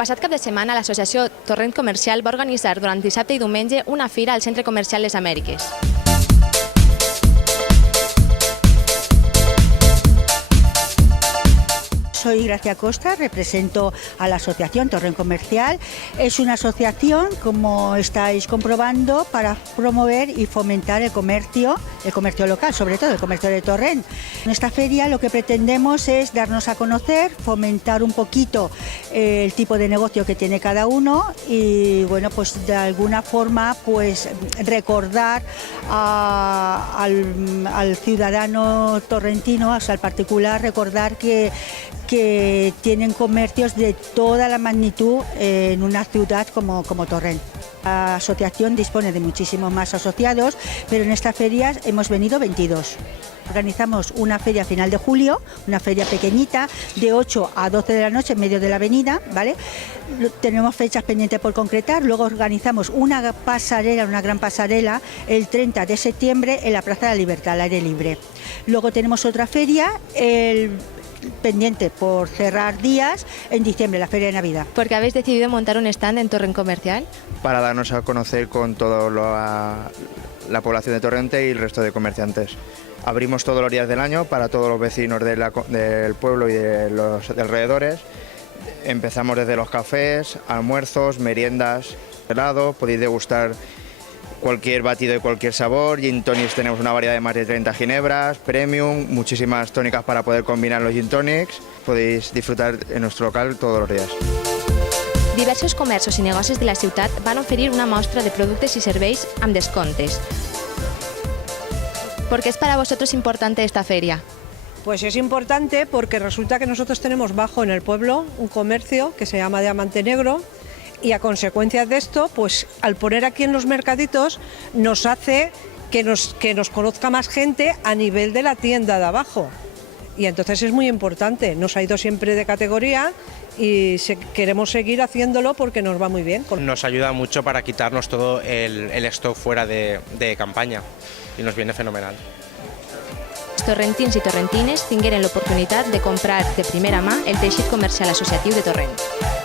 passat cap de setmana, l'associació Torrent Comercial va organitzar durant dissabte i diumenge una fira al Centre Comercial Les Amèriques. Soy Gracia Costa, represento a la asociación Torrent Comercial. Es una asociación, como estáis comprobando, para promover y fomentar el comercio local, sobre todo el comercio de Torrent. En esta feria lo que pretendemos es darnos a conocer, fomentar un poquito el tipo de negocio que tiene cada uno y, bueno, pues de alguna forma pues recordar al ciudadano torrentino, o sea, al particular, recordar que tienen comercios de toda la magnitud en una ciudad como Torrent. La asociación dispone de muchísimos más asociados, pero en esta feria hemos venido 22. Organizamos una feria a final de julio, una feria pequeñita, de 8 a 12 de la noche en medio de la avenida, ¿vale? Tenemos fechas pendientes por concretar, luego organizamos una pasarela, una gran pasarela, el 30 de septiembre en la Plaza de la Libertad, al aire libre. Luego tenemos otra feria, pendiente por cerrar días, en diciembre, la Feria de Navidad. ¿Por qué habéis decidido montar un stand en Torrent Comercial? Para darnos a conocer con toda la población de Torrente y el resto de comerciantes. Abrimos todos los días del año para todos los vecinos del pueblo y de los alrededores. Empezamos desde los cafés, almuerzos, meriendas, helado, podéis degustar cualquier batido de cualquier sabor. Gin tonics, tenemos una variedad de más de 30 ginebras, premium, muchísimas tónicas para poder combinar los gin tonics. Podéis disfrutar en nuestro local todos los días. Diversos comerços i negocis de la ciutat van oferir una mostra de productes i serveis amb descontes. ¿Por qué es para vosotros importante esta feria? Pues es importante porque resulta que nosotros tenemos bajo en el pueblo un comercio que se llama Diamante Negro, y a consecuencia de esto, pues al poner aquí en los mercaditos nos hace que nos conozca más gente a nivel de la tienda de abajo. Y entonces es muy importante, nos ha ido siempre de categoría y queremos seguir haciéndolo porque nos va muy bien. Nos ayuda mucho para quitarnos todo el stock fuera de campaña y nos viene fenomenal. Els torrentins i torrentines tingueren l'oportunitat de comprar de primera mà el teixit comercial associatiu de Torrent.